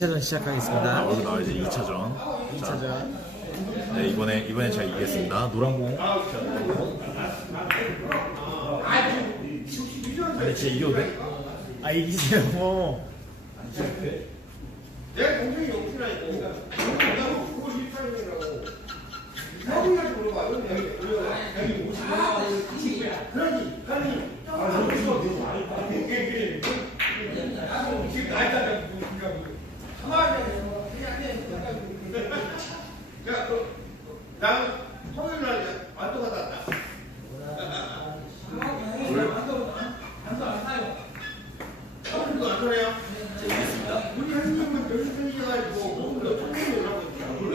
2차전 시작하겠습니다. 여기 나와 이제 2차전. 2차전. 네, 이번에 제가 이기겠습니다. 노란공. 아니 진짜 이겨도 돼? 아, 이기세요. 내 동생이 영수라니까. 내가 그걸 1차전이라고. 형이한테 물어봐. 여기 50만 그러니. 지금 나이가 야, 나는 토요일 날 완도 갔다 왔다. 토요일도 안 토래요? 우리 한님은 연습생이가지고 오늘 토요일 오라고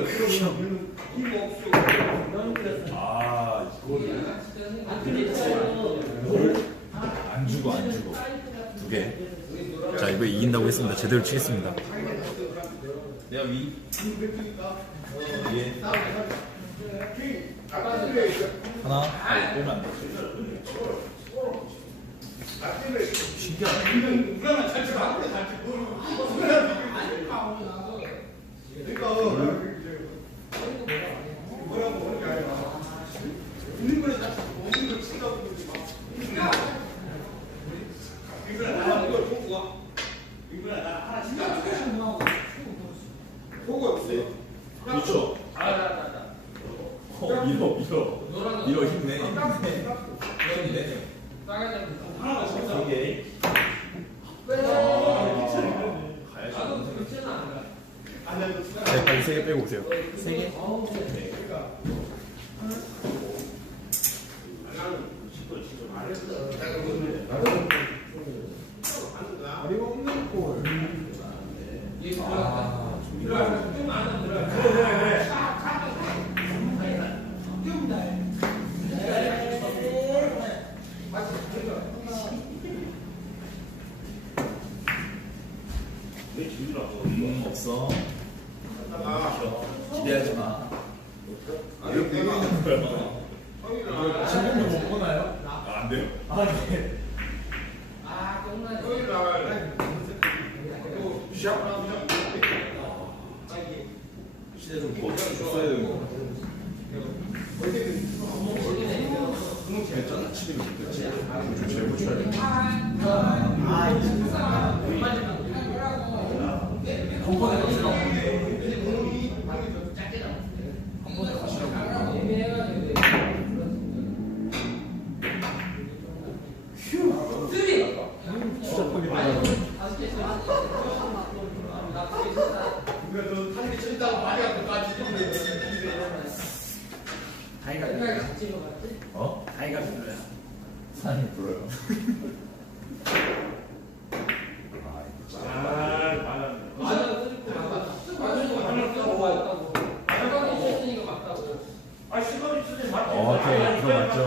했잖아. 힘 없어. 아, 안 죽어. 두 개. 자, 이거 이긴다고 했습니다. 제대로 치겠습니다. 내가 위. 위에. 하나. 아, 빼면 안 돼. 신기하네. 그렇죠. 밀어 힘내. 오케이. 네, 빨리 3개 빼고 오세요. 3개? 네. 없어. 기대하지 마. 지금은 못 보나요? 안 돼요. 아, 네. 토요일 나와요. 시작. 시대 좀 써야 되는 거. 괜찮아. 치리면 좋겠지. 좀 제일 붙여야 돼. 아, 이깁니다. 번번에 가시라고. 번번에 가시라고. 추잡하게 되잖아. 너 타기 친다고 말이 안 끝까지. 다이가 들어요. 어? 다이가 들어요. 사장님 불러요. 오케이, 들어갔죠?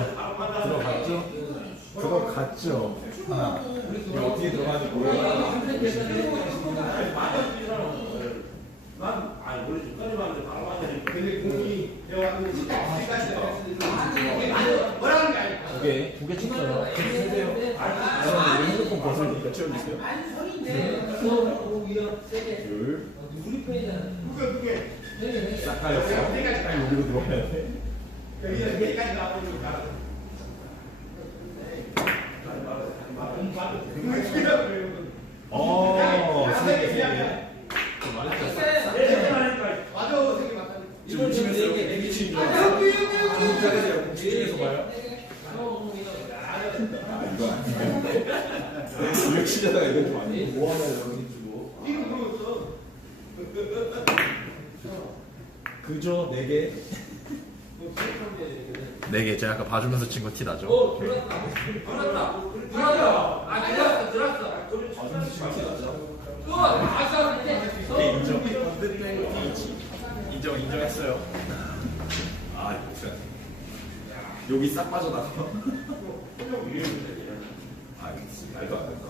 하나. 이게 어떻게 들어가는지 몰라요. 근데 공이 배워왔는데 두 개 찍어요. 주세요. 우리 핸드폰 벗으니까 치워주세요. 둘. 싹 가렸어. 빨리 여기로 들어가야 돼. 여기까지 나오는 거 세 개. 맞아, 되게 맞다. 지금 치면서 애기 치는 줄 알았어. 중국자리에서 공식에서 봐요. 아, 이거 아니에요. 이거 치려다가 이거 좀 아니에요. 뭐 하나 여기 주고. 이거 모르겠어. 그죠? 4개. 4개. 제가 아까 봐주면서 친 거 티 나죠? 인정했어요. 아, 이거 여기 싹 빠져나가. 아, 이거 말도 안 된다.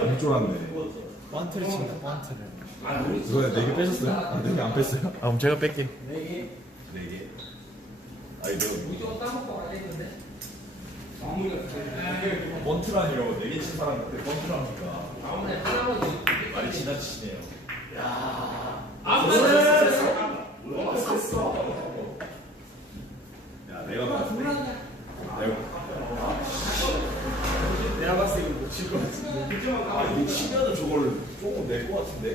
안 쫄았네. 번트를 친다, 번트를. 이번에 4개 빼셨어요? 아, 4개 안 뺐어요? 아, 그럼 제가 뺄게. 4개. 4개. 아, 아니 내가 무조건 따먹고 가야 되는데. 번트란이라고 4개 친 사람한테 번트란이니까 다음에 하나만 말이 지나치시네요. 야 내가 봤을 때 내가 봤을 때 이거 못칠 것 같은데. 이거 치면은 저걸 조금 낼 것 같은데.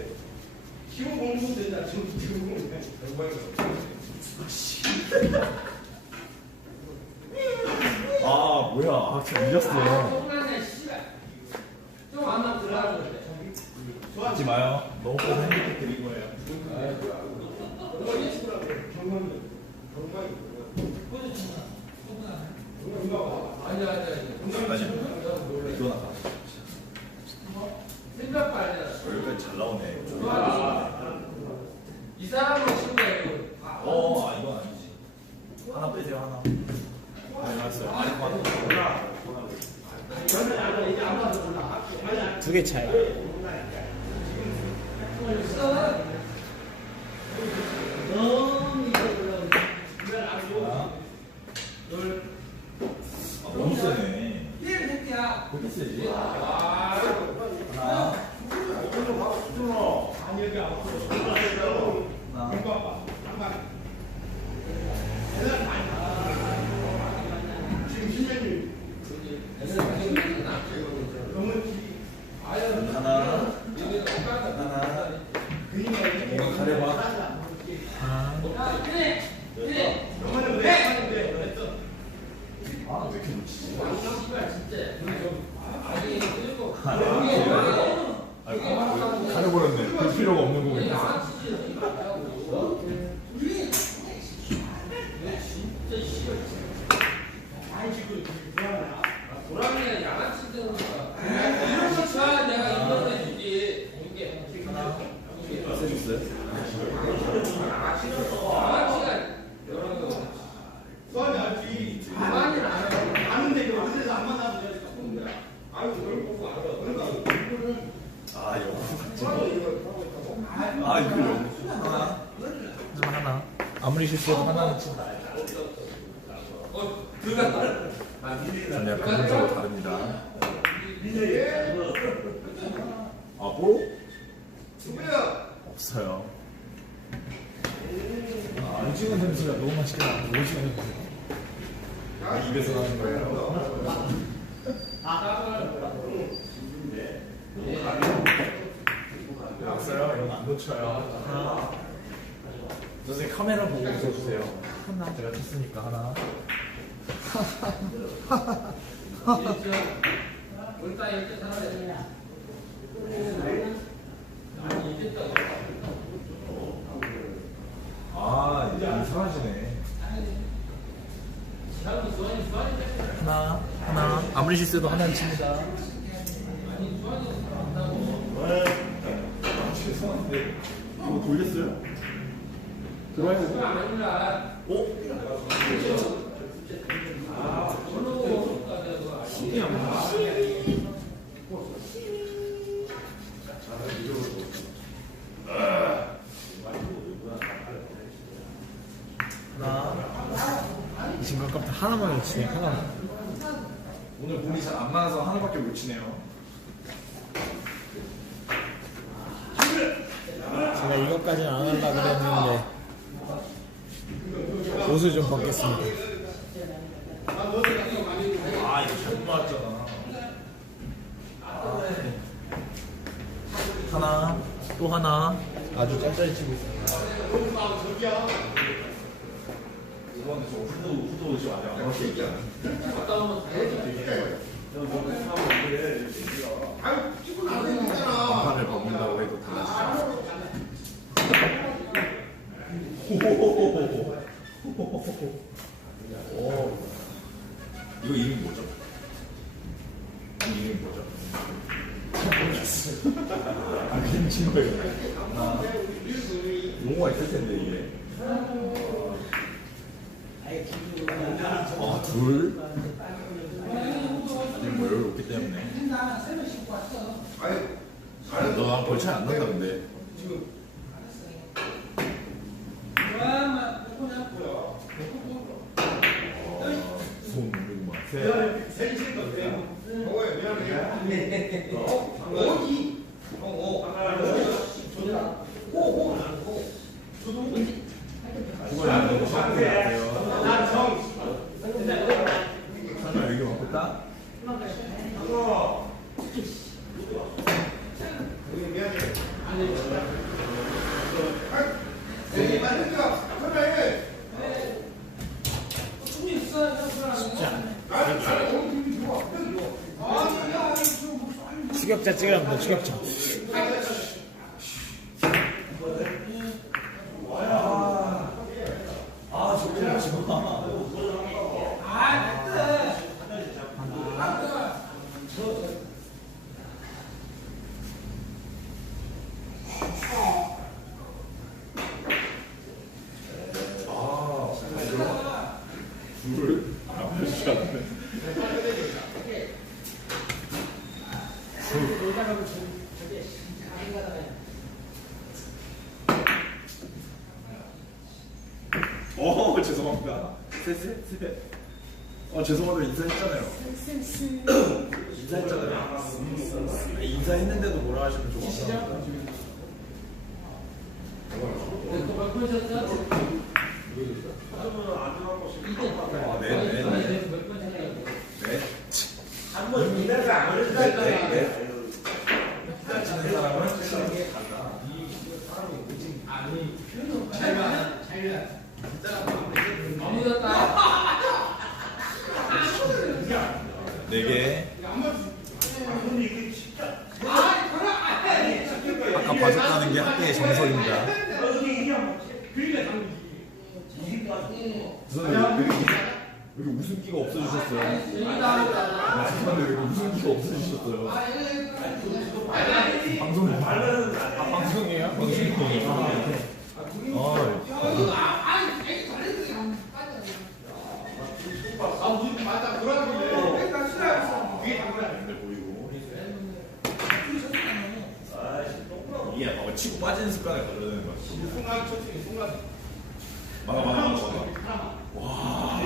키워 공부 된다. 지금 공부네. 아 뭐야 아 진짜 밀렸어. 조금만에 씨발. 좀안 나면 들어가는데. 하지 마요. 너무 뻔 핸디캡 드린 거예요. 아니야. 아니야. 이건 아까 생각 빨리. 여기까지 잘 나오네. 이 사람은 친구야 이거. 아 이건 아니지. 하나 빼세요 하나. 네 알았어요. 하나. 두 개 차이. 아 너무 세네. 얘는 새끼야. 그렇게 세지? 아. 하나. 아니 여기 아무 하나. 지금 신현님 하나. 하나. 뭔가 가려봐. 영화는 왜 하는데? 아, 왜 이렇게 놓치지? 아이고, 가려버렸네. 볼 필요가 없는 거군요. 도라미가 양아치 되는 거야. 이런 거 차 내가 인정해주지. 이게. 세줬어요? 양아치가 여러 거. 수학이 알지. 많이는 안 해. 아는데 이거 어디서 안 만나도 되니까 보는 거야. 아유 그걸 보고 알아. 그러니까 이거는 아, 영어. 수학이 이걸 하고 있다고. 아, 이거 영어. 하나. 아무리 실수해도 하나는 친다. 들어갔다. 전 약간 근본적으로 다릅니다. 아, 뽀로? 누구야? 없어요. 아, 오징어 냄새가 너무 맛있게 나. 오징어 냄새. 입에서 나는 거예요. 없어요? 이건 안 놓쳐요. 선생님 카메라 보고 웃어주세요. 하나. 제가 쳤으니까 하나. 우리 딸 이렇게 살아야 돼. 아니 이제 또 아, 이제 이상하시네. 사람이 수환이 하나. 하나. 아무리 실수해도 하나는 칩니다. 죄송한데 이거 돌렸어요? 들어와야 돼. 아니라. 신이 안 나. 하나. 이 친구 아까부터 하나만 놓치네. 하나만. 오늘 몸이 잘 안 맞아서 하나밖에 못 치네요. 제가 이것까지는 안 하려고 그랬는데 옷을 좀 벗겠습니다. 아, 이거 잘못 맞았잖아. 하나. 또 하나. 아주 짤짤이 치고 있습니다. 이번에 저 후드 지금 아직 안 왔으니까. 갔다 오면 아유 찍고 나서 있잖아. 간판을 벗는다고 해도 달라지지 오. 이거 이름이 뭐죠? 이 이름이 뭐죠? 아, 그냥 친 거예요. 하나. 용어가 있을 텐데, 이게. 아, 둘. 아직 뭐 여유 없기 때문에. 너 별 차이 안 난다, 근데. 생신 건데. 뭐야 미안해. 오기. 오. 호. 그걸 너무 바쁘세요. 나 정. 설마 여기 먹고 따? 미안해. 네, 맞으니까 설명해. 추격자 찍으랍니다. 추격자. 죄송합니다. 죄송하다고 인사했잖아요. 인사했잖아요. 인사했는데도 뭐라 하시면 좀 어색합니다. 한번 이래서 안 그랬다니까. 치는 사람은 치는 게 간다. 네 개. 아까 봐줬다는 게 학교의 정석입니다. 여기 웃음기가 없어지셨어요. 죄송한데 여기 웃음기가 없어지셨어요. 방송이에요? 맞다 그러는데. 이게 막 치고 빠지는 습관을 가져야 거야. 순간 초팅이 순간. 막아. 와.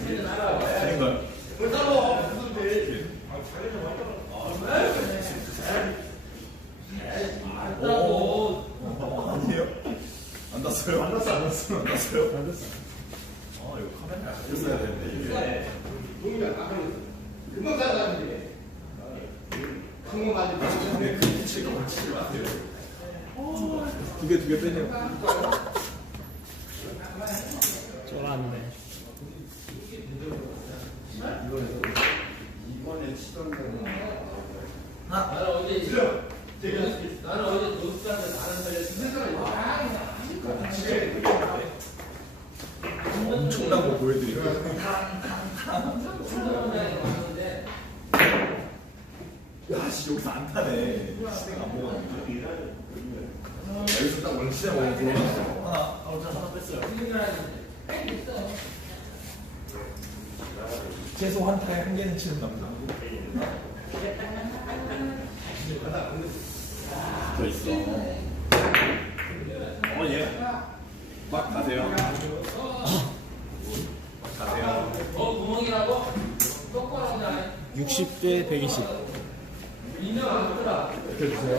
틀린 거야. 아니에요? 안 닿았어요? 안 닿았어요? 이거 카메라 안 켰어야 되는데 이게. 동이야 나가는. 금방 잘하는데. 한번 맞으면. 근데 그 위치가 맞히지 마세요. 두 개 빼세요. 쫄았네. 이번에 치던 데는. 나는 어제 도스한테 다른 사람 엄청난 거 보여드릴게요. 야, 씨, 여기서 안 타네. 시대가 안 먹었는데. 여기서 딱 원래 시대 먹으면 들어갔어. 하나 뺐어요. 최소 한 타에 한 개는 치는 남자. 더 있어. 예. 막 가세요. 가세요. 구멍이라고? 똑바로 하자. 60대 120. 인정 안 했더라. 이렇게 주세요.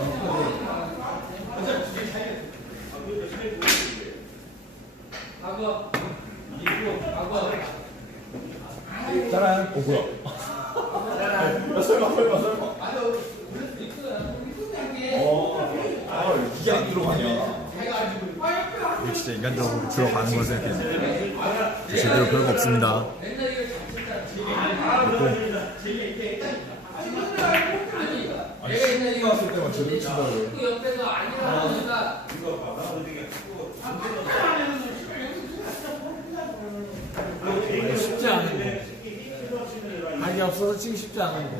과거. 과거. 짜란. 뭐야? 설마. 이게 안 들어가냐? 이게 진짜 인간적으로 들어가는 걸 생각했는데 제대로 별거 없습니다. 아니, 신경 왔을 때만 제대로 친다고요. 그 옆에서 아니라 하니까 쉽지 않은 거. 아니 없어서 치기 쉽지 않은 거.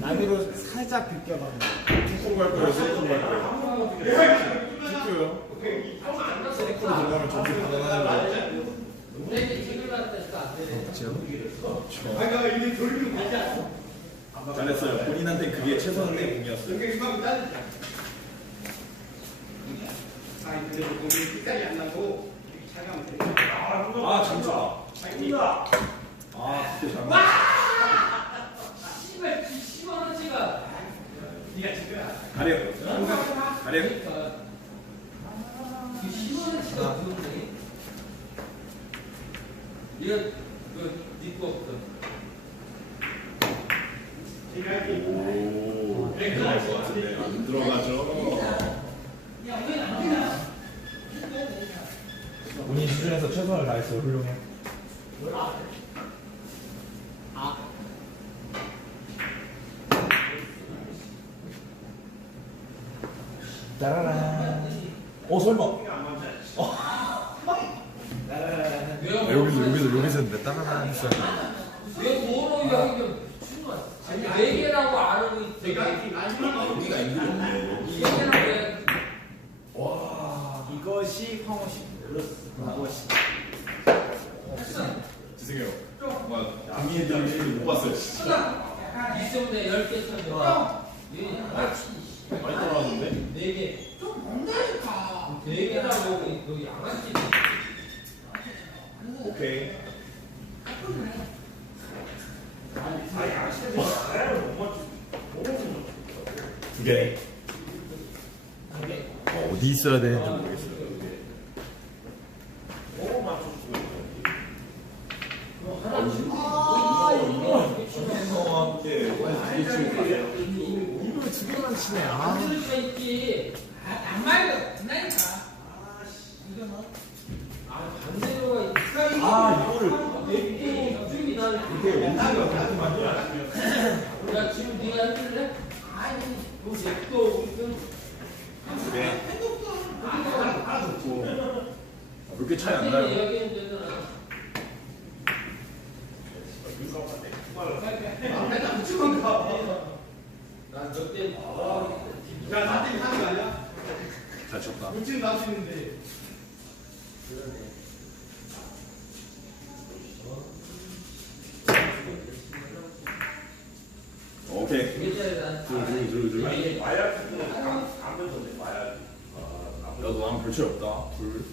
나비로 살짝 비껴가는 거. 두꺼운 갈 거예요? 세이클 갈 거예요? 두꺼요. 세이클로 들어가면 점수 받아나는 거예요? 우리 집을 갔다니까 안 되네. 그렇죠. 아까 이게 돌리는 거지 않아? 잘했어요. 본인한테 그게 최선의 공이었어요. 이게 금방 따지자. 아니 근데 거기 빛깔이 안 나고 차가면 돼. 아, 잠시만. 아 그때 잘 씨발 10원어치가 네가 지금 가려 가려 그러니까 그 10원어치가 그건데 얘가 니거 없어. 오 들어갈 것 같은데 안 들어가죠. 본인 수준에서 최선을 다했어요. 훌륭해. 따라란. 설마. 여기서 내 따라란 했어요. 왜 뭐로 여기 좀 네 개라고 안 하고 있어. 여기가 있는 건데 네 개라고 해. 와 이것이 황호씨 그것이 죄송해요. 남이애들이 못 봤어요. 있으면 돼 10개 쳐줘. 많이 떨어졌는데? 4개. 좀 뭔다니까. 4개라고 여기 양아치. 오케이. 두 개. 어디 있어야 되는지 모르겠어요. 성과 함께 이걸 두 개만 치네. 만들 수가 있지. 안 말고 된다니까. 반대로가 있어. 이거를 줄이 나 야 지금 네가 해줄래? 아니 너 냅둬. 네. 몇 개 차이 안 나요? 이야기는 되잖아. 난너 때문에 야 나한테 하는 거 아니야? 잘 쳤다. 지금 나올 수 있는데 오케이. 계좌에 둘. 마약 안 던졌네 마약 나도 나는 별 차이 없다. 둘.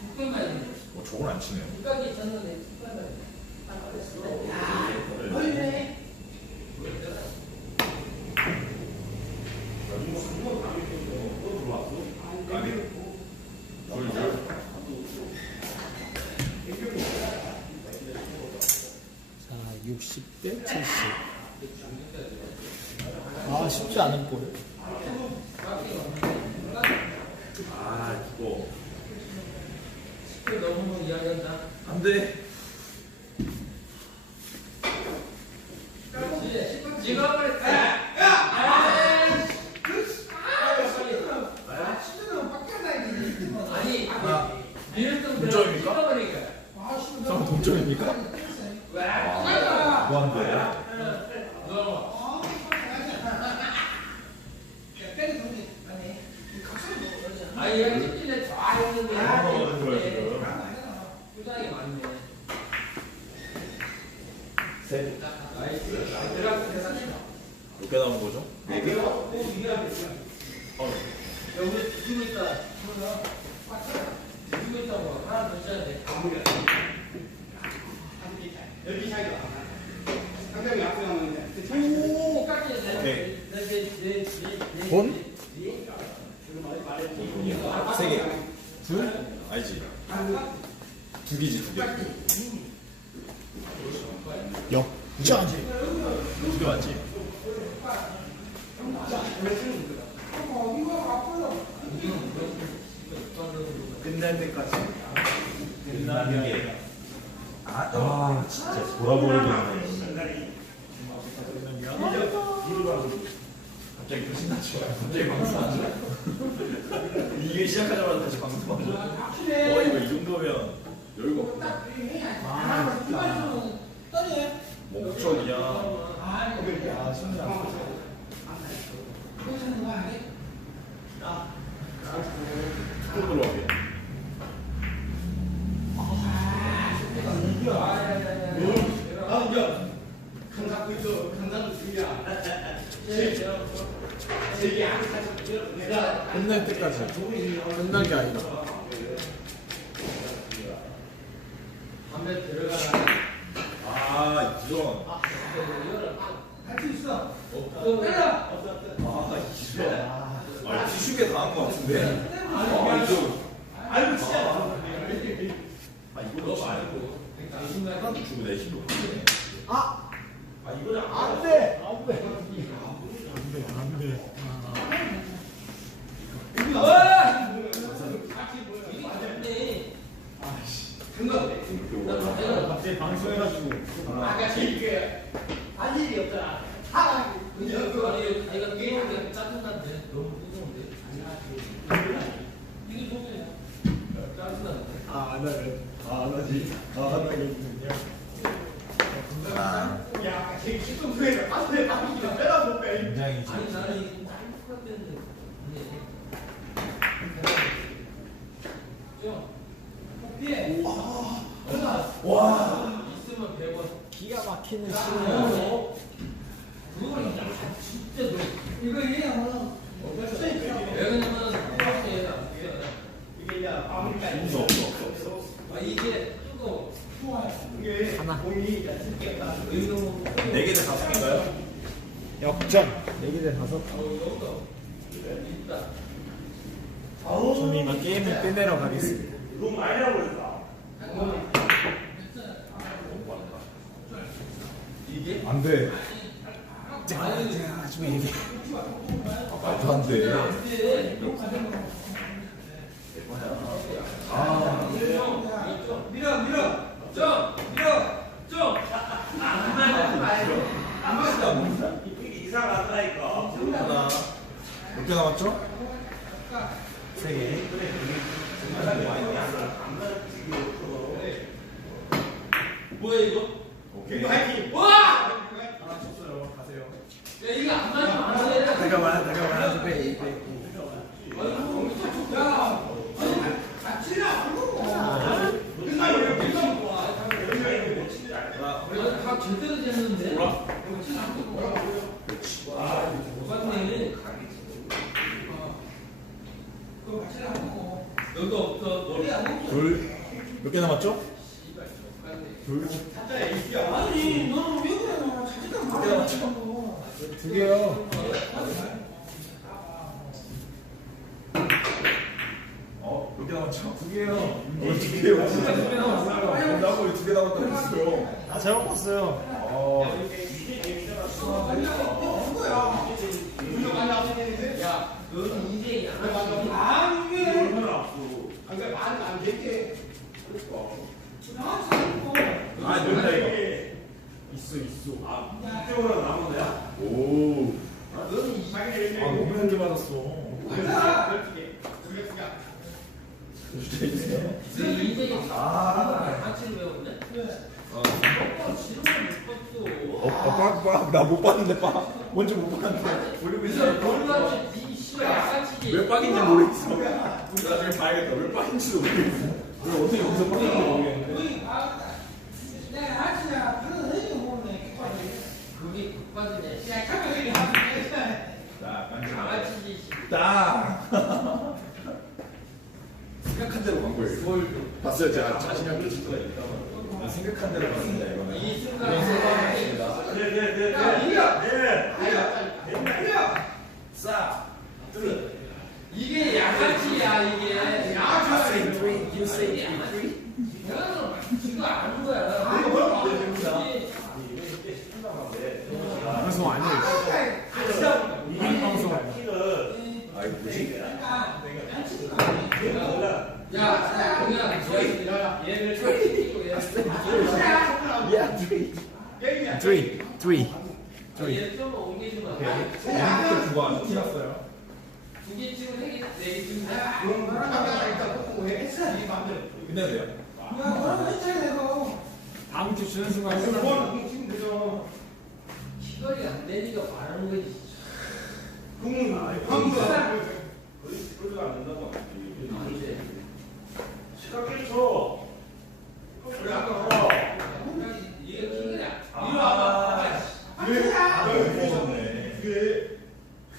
국가만 저걸 안 치네요. 국가기 쳤는데 국가만 아니. 둘. 자, 60대 70. 아, 쉽지 않은 볼. 아 이거 쉽게 너무 이야기한다. 안 돼. 지갑을 아니 이랬던 동점입니까? 찍어버리니까. 서로 동점입니까? 무한대. 아니 얘가 찍길래 좋아했는데 넘어가는 거야, 지금. 부장이 많네. 셋. 나이스. 몇 개 남은 거죠? 네 개. 여기 뒤지고 있다. 뒤지고 있다고 하나 더 쳐야 돼. 여기 차이도 안 나. 상당히 약속하는데 오케이. 본? 세 개. 둘? 아니지. 두 개지 두 개. 역전. 두 개 맞지? 끝날 때까지 끝나는 게. 아, 진짜 돌아버리겠네. 갑자기 또 신나죠? 갑자기 방송하죠? 이게 시작하자마자 다시 방송하죠? 이거 이 정도면 여유가 없다. 뭐 목적이야. 아, 쉽지 않아. 또 들어가게. 강 잡고 있어. 강자도 중이야. 제게 안 가져. 내가 끝날 때까지. 끝난 게 아니라. 원래 들어가는 아 이런. 할수 있어. 없어. 아 티슈게 당한 것 같은데. 아 이거. 아이고 진짜. 아 이거 아니고. 하나도 주고 내 힘도. 이거는 안 돼! 안 돼! 안 돼. 갑자기 방송해가지고. 아까 제일 할 일이 없잖아. 내가 게임을 짜증난데 너무 뜨거운데. 이거 좋네. 짜증난데. 안 하네. 안 하지. 안 하겠군요. 야, 제일 기똥소리를 빠스에 빠지기가 빼다 못 빼. 굉장히 아니 나는 이거 많이 똑같았는데. 좀. 피해. 와. 있으면 100원. 기가 막히는 야, 시간. 그걸 진짜 너. 이거 얘야. 왜 그러냐면 이렇게 이게 이제 아무리가 없어. 아 이게 뜨거워. 이게 공이 이제 생겼다. 의용. 4개 대 5개인가요? 역전. 4개 대 5. 여기다. 있다. 좀 이만 게임을 끝내러 가겠습니다. 너무 많이 하고 있다. 이게? 안 돼. 나중에 얘기. 말도 안 돼. 밀어. 좀. 이상하다니까. 하나. 몇 개 남았죠? 3개. 뭐야 이거? 오케이. 이거 하이킹. 와! 하나 쳤어요. 가세요. 야 이거 안 맞으면 안 돼. 잠깐만. 다 제대로 됐는데. 너도 없어. 머리 안 먹고. 둘. 몇 개 남았죠? 둘. 아니 너는 왜 그래? 자칫한 말이 안 쳐. 2개요. 몇 개 남았죠? 2개요. 두 개요. 진짜 2개 남았어요. 나도 왜 2개 남았다고 했어요. 아, 잘못 봤어요. 야, 너는 이제 양아치. 아, 놀다 이거. 오. 너무 한개 맞았어. 너 이제 양아치를 배웠네? 빡. 나 못 봤는데 빡. 뭔지 못 봤는데. 모르고 있어. 놀라지. 니 씨발 양아치지. 왜 빡인지 모르겠어. 우리 나중에 봐야겠다. 왜 빡인지도 모르겠어. 왜 어떻게 여기서 빡인지 모르겠는데. 그게 급하네. 자, 양아치지. 딱. 생각한 대로 간 거예요. 봤어요? 제가 자신감 줄 거예요. 생각한 대로 갔습니다. 이거는. 이 순간에 싸. 이게 양아치야 이게. You say 내가 지금 아는 거야. 방송 아니에요. 이긴 방송. 아, 이거 뭐지? 야, 그냥 얘를 시키고 얘를 3. 얘를 좀 옮겨주면 또 그거 안 티났어요. 2개 찍으면 4개 찍으면 끝내도 돼요? 다음 주 쉬는 순간 시간이 안 되니까 말하는 거지. 이게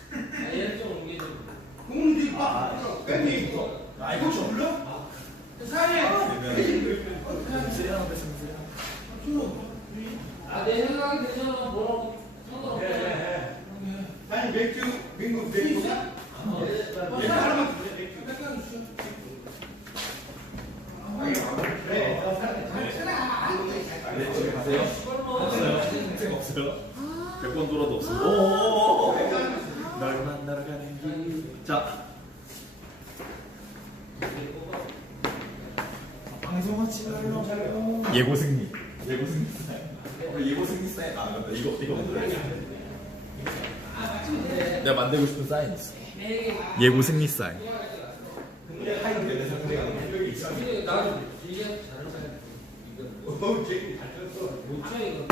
기근이 얘를 좀 옮겨줘. 아, 이거 좀 불러? 내 생각이 되잖아. 뭐라고 상관없어. 아니 맥주 민국 맥주 하나만 주세요 맥주 네, 집에 가세요. 없어요? 100번 돌아도 없어요. 오오오오. 날 만나러 가는 길. 자. 방송하지 말라고. 예고 승리. 예고 승리 스타일. 예고 승리 사인 안 한다. 이거 만들어야지. 내가 만들고 싶은 사인 있어. 예고 승리 사인. 나도 이게 잘하는 사람. 오 제일 잘 쳤어 못 쳐, 이거.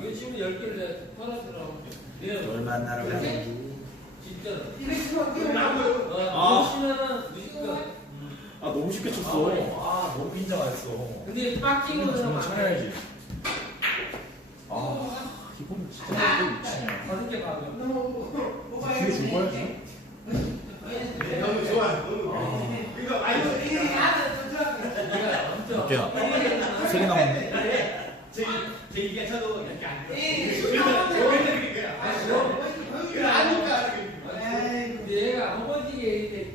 이거 치면 10개를 팔았더라고. 널 만나러 가는 길. 진짜로. 아. 치면은 무조건. 아 너무 쉽게 쳤어. 아 너무 긴장했어. 근데 빡킹으로 정말 들어가면 쳐야지. 아 이건 진짜 또 미치냐. 다섯 개 받아. 기회 줄 거야? 너무 좋아 이거 아이고 몇 개야? 3개 남았네. 제 이게 쳐도 이렇게 안 근데 얘가 한 번씩 얘기해.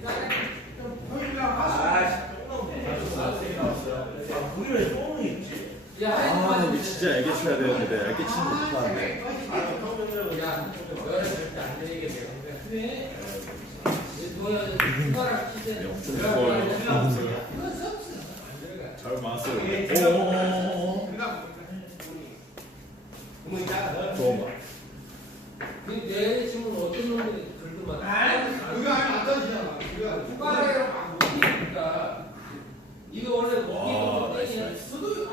우리는 똥이 있지. 야, 아 이거 진짜 얇게 쳐야 되는데 얇게 치는 거 못하는데. 야, 너를 절대 안 되게 돼. 그래. 손가락 치세. 좀 무거워요. 잘 맞았어요. 오오오오. 좋은 거. 내 친구는 어떤 놈이 들더만. 그거 하면 안 떠지잖아 그거 손가락이랑 막 묶이니까. 이거 원래 와, 묶이는 나이스, 땡이야.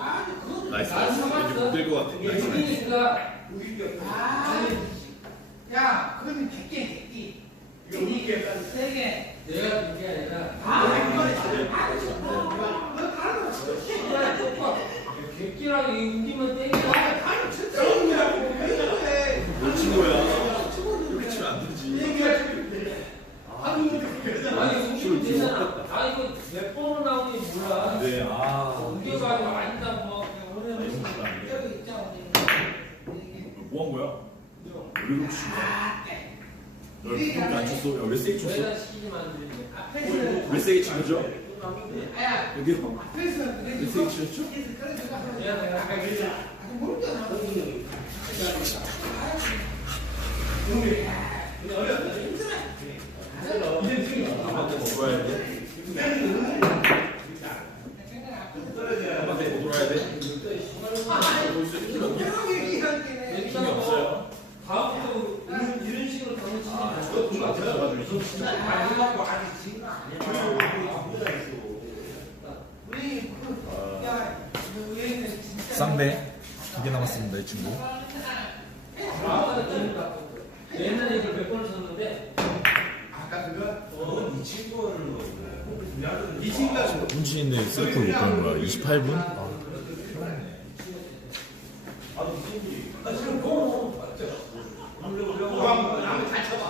나이스. 나이스 나이스. 이제 못될것 같아. 이게 나이스 나이스. 묶이니까. 야, 그러면 100개. 이거 웃게 3개. 내가 그게 아니라. 객기랑 이 웃기면 땡이야. 못 친 거야. 이렇게 치면 안 되지. 아니 웃기면 되잖아. 아 이거 몇 번을 나오니 몰라. 네, 아. 웃겨가지고 아니다 뭐. 뭐 한 거야? 왜 그렇게 친 거야? 널 그렇게 안 쳤어? 야, 왜 세게 쳤어? 왜다 시키지만 안 되는데. 왜 세게 친 거죠? 야, 여기요? 앞에서 왜 세게 치셨죠? 내가 아까 얘기했잖아. 모르잖아. 한번더 돌아야 돼? 한번더 돌아야 돼? 힘이 없어요. 다음부터 이런 식으로 당치지 쌍배 2개 남았습니다 이 친구. 옛날에 이거 몇 번을 썼는데 아까 그거 이 친구는 이 친구가 문진인데 셀프를 못 가는 거야. 28분? 아. 한번 다 쳐봐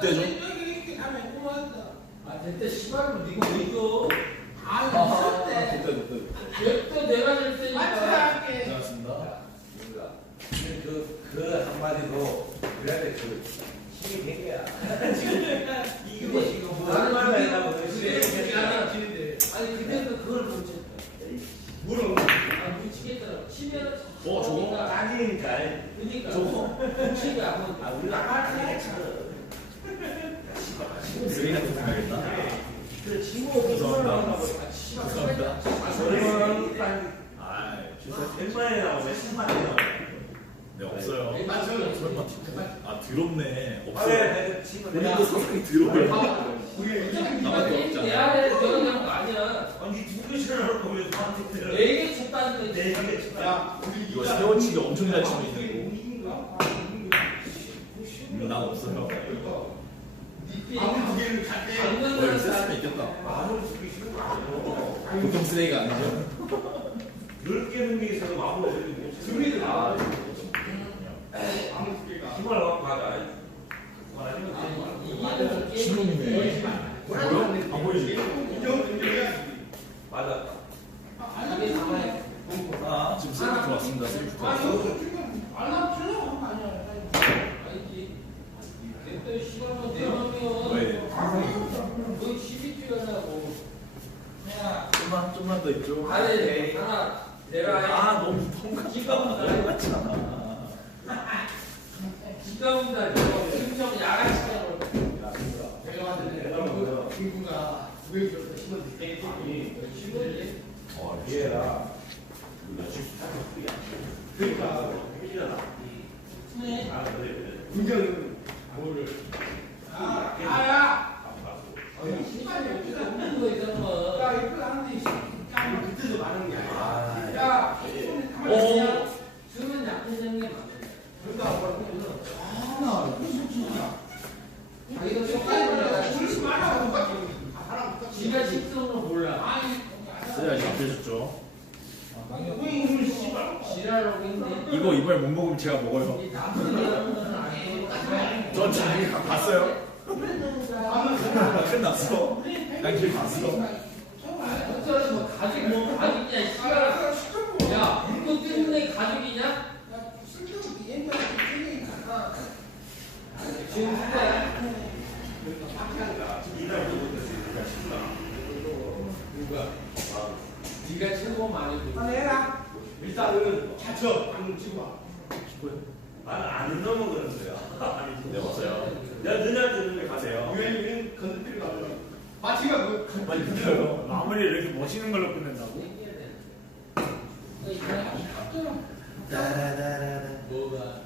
그때죠? 아 그때 시발로 니가 왜 이거 그때. 또 내가 될 때니까 고생하셨습니다. 그 한마디로 그래야 그 힘이 된 거야. 이거 지금 뭐 나는 얼마나 그게 했다고 아니 그때도 그걸 못 쳤다 물어 아 미치겠더라 치면 저거? 딱이니까. 그러니까 저거? 치가 안 아 우리가 아까 쓰레기 같은 거 해야겠다. 그 친구 죄송합니다. 치가 저는 아, 100만에 나오네 10만에 나오네. 네 없어요. 맞아요 설마 아 더럽네. 없어요. 그래 친구 본인도 사상이 더러워요. 나한테 없잖아 내가 그냥 거 아니야 아니 누구 싫어하는 거왜 나한테 들어? 내게 쳤다는 내 얘기가 진짜. 야 우리 이거 세워치기 엄청 잘 치고 있는 거. 난 없어요. 아무리 두 개를 잘때 이거 세스면 이겼다. 마음을 쓰기 싫은 거 아니야. 보통 쓰레기가 아니죠? 넓게 는게 있어서 마음을 쓰기 둘이 아, 아무리 두 개가 힘을 갖고 가자. 이기는 게 신놈이네. 뭐야? 안 보이지? 이경 좀만 더 있죠. 아니 하나 내가 아 너무 통과. 똑같잖아. 기가 온다. 김정 야간시장으로. 친구가 왜 그렇게 심었는데 신문이 얘라. 그러니까 문제는 뭐를 아야 신발이 없는 거 있잖아. 야 이거 하는데 그때도 많은 게 아니야. 야 오. 수면 약한 장면 많아. 자기가 속도를 울지 마라 지가 직성으로 몰라. 네, 아직 안 되셨죠? 지랄하고 있네. 이거 이번에 못 먹으면 제가 먹어요. 이 남들이라는 건 아니고. 저 지금 봤어요? 끝났어. 난 길 봤어. 어쩌면 뭐 가족 뭐 가족이냐 씨발. 야 이거 때문에 가족이냐? 지금 누가야? 누가? 네가 최고 많이 보. 내라 일단은 자처 방금 찍어 봐. 나는 안 넘어가는 거야. 네, 없어요. 내가 너네한테 듣는 가세요. 유엔 건들 필요가 없어. 마치가 그 아니, 근데요. 마무리를 이렇게 멋있는 걸로 끝낸다고? 뭐가?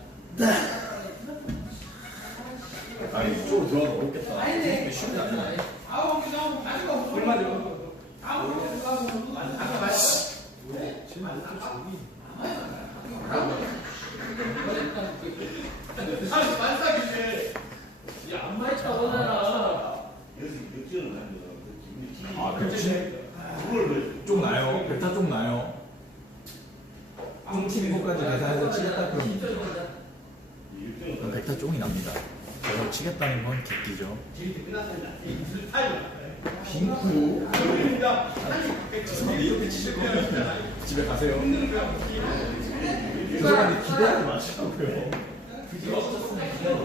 아니, 이쪽으로 들어가면 어렵겠다. 아니네. 쉽지 않네. 아우 그냥 가지고 없어 얼마 전 아우 만삭인데 야안 맞다 오잖아. 여기서 역전을 하는 거. 기분이 아, 그렇지. 그걸 쪽 나요. 베타 쪽 나요. 쫑팀 이거까지 계산해서 치겠다 그러면 그럼 베타 쪽이 납니다. 그래서 치겠다는 건 기기죠. 길이 끝났습니다. 이틀 타임. 빙쿠. 그러니까 죄송한데 이렇게 치실 거면 집에 가세요. 죄송한데 기대하지 마시고요.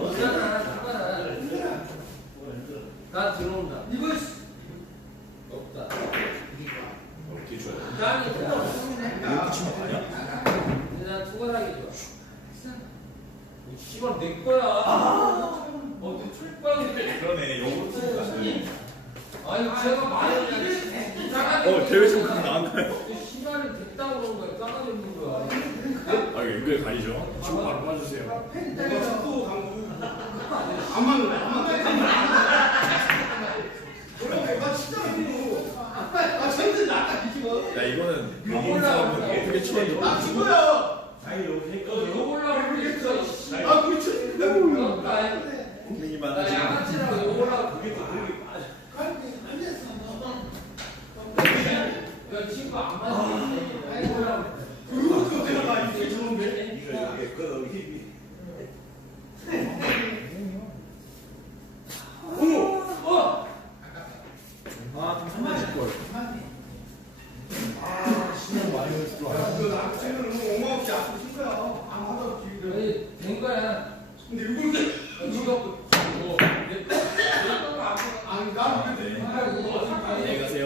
오잖아. 나 들어온다. 이거 없다. 어떻게 줘야 돼? 짱이 들어. 이렇게 치면 가냐? 근데 난 투가락이 좋아. 이 씨발 내 거야. 어디 출방인데? 그러네. 영어로 치니까. 아니 제가 말했잖아. 짜가지고. 대회 성공 나왔나요? 시간이 됐다고 그런 거야. 짜가지고 있는 거야. 아, 이거 가리죠? 지금 바로 봐주세요. 내가 속도 강구 안만 내가 진짜 그리고 아 쟤들 나다 지금 야, 이거는 이거 올라가면 어떻게 치는지 나 죽어요. 아니 여기 이거 올라오고 있어. 씨. 아 그렇죠 나 공격이만 나 양아치라고 이거 올라오고. 그게 또 그게 빠져. 야 친구 안 맞는데. 이거 올라오고. 그것도 내가 이게 좋은데 이게 그 힘이. 어. 아, 좀 상관일 걸. 그 낙지는 어마어마하게 앞으로 친 거야. 안 하다 지금. 아니 된 거야. 근데 이걸 누가 뭐 내 거가 안 가. 안녕히 가세요.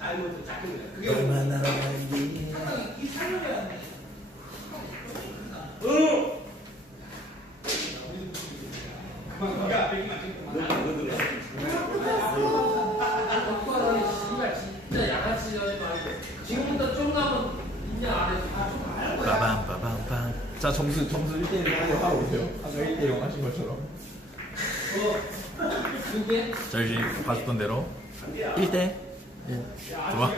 아이고 작은 그게 얼마나 많이 이 살려야 돼 그만 네가 앞에 똑바로 해, 씨발 진짜 양아치 하지 말고 지금부터 좀 가면 인정 안 해. 빠밤빠밤빰. 자, 점수 1대1 하고 오세요. 아까 1대0 하신 것처럼. 두 개? 자, 이제 봐줬던 대로 1대 1. 좋아.